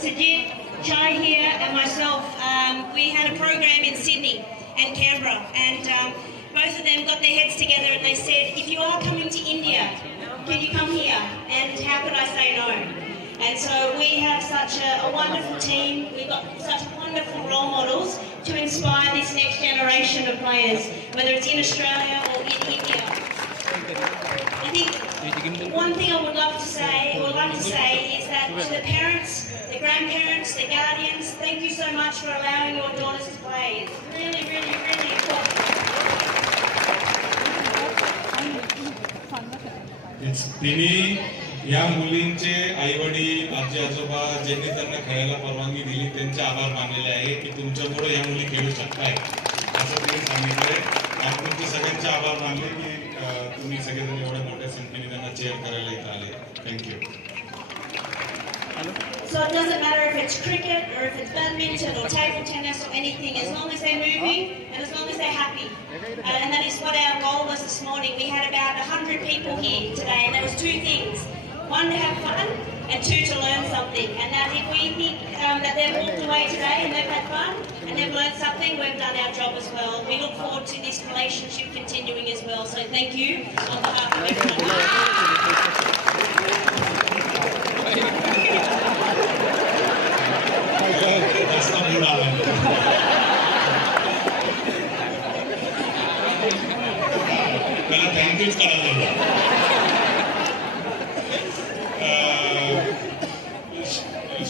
Sajid, Chai here, and myself, we had a program in Sydney and Canberra, and both of them got their heads together and they said, if you are coming to India, can you come here? And how could I say no? And so we have such a wonderful team, we've got such wonderful role models to inspire this next generation of players, whether it's in Australia or in India. I think one thing I would like to say is that to the parents, the grandparents, the guardians, thank you so much for allowing your daughters to play. It's really, really, really important. तिने या मुलींचे आई वडील आजी आजोबा ज्यांनी त्यांना खेळायला परवानगी दिली त्यांचे आभार मानलेले आहे की तुमच्यामुळे या मुली खेळू शकताय असं तिने सांगितलंय आणि तुमचे सगळ्यांचे आभार मानले की तुम्ही सगळेजण एवढ्या मोठ्या संख्येने त्यांना चेअर करायला इथं आले. Thank you. So it doesn't matter if it's cricket or if it's badminton or table tennis or anything, as long as they're moving and as long as they're happy. And that is what our goal was this morning. We had about 100 people here today, and there was two things. One, to have fun, and two, to learn something. And that if we think that they've walked away today and they've had fun and they've learned something, we've done our job as well. We look forward to this relationship continuing as well. So thank you on behalf of everyone. मला थँक्यूच करायला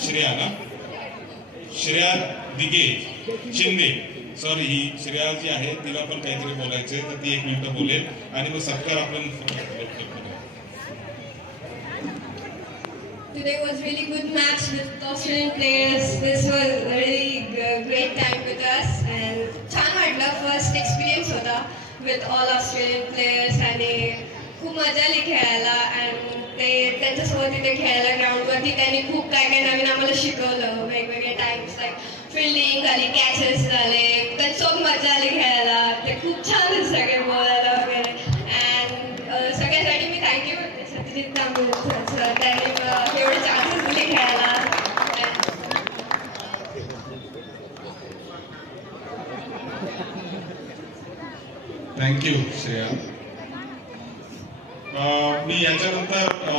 श्रेया ना श्रेया दिगे Shinde sorry ही श्रेया जी आहे तिला पण काहीतरी बोलायचंय तर ती 1 मिनिट बोलेल आणि मग सत्कार आपण. Today was really good match with Australian players. This was a really great time with us and छान वाटलं. फर्स्ट एक्सपिरियन्स होता with all Australian players आणि खूप मजा आली खेळायला आणि ते त्यांच्यासोबत तिथे खेळायला ग्राउंडवरती त्यांनी खूप काय काय नवीन आम्हाला शिकवलं. वेगवेगळे टाइम्स लाईक फिल्डिंग झाली, कॅचेस झाले, त्यांच्यासोबत मजा आली खेळायला. ते खूप छान सगळे बोलायला वगैरे अँड सगळ्यासाठी मी थँक्यू म्हणते सत्यजित तांबे त्यांनी एवढे चान्सेस दिले खेळायला. थँक्यू श्रेया. मी याच्यानंतर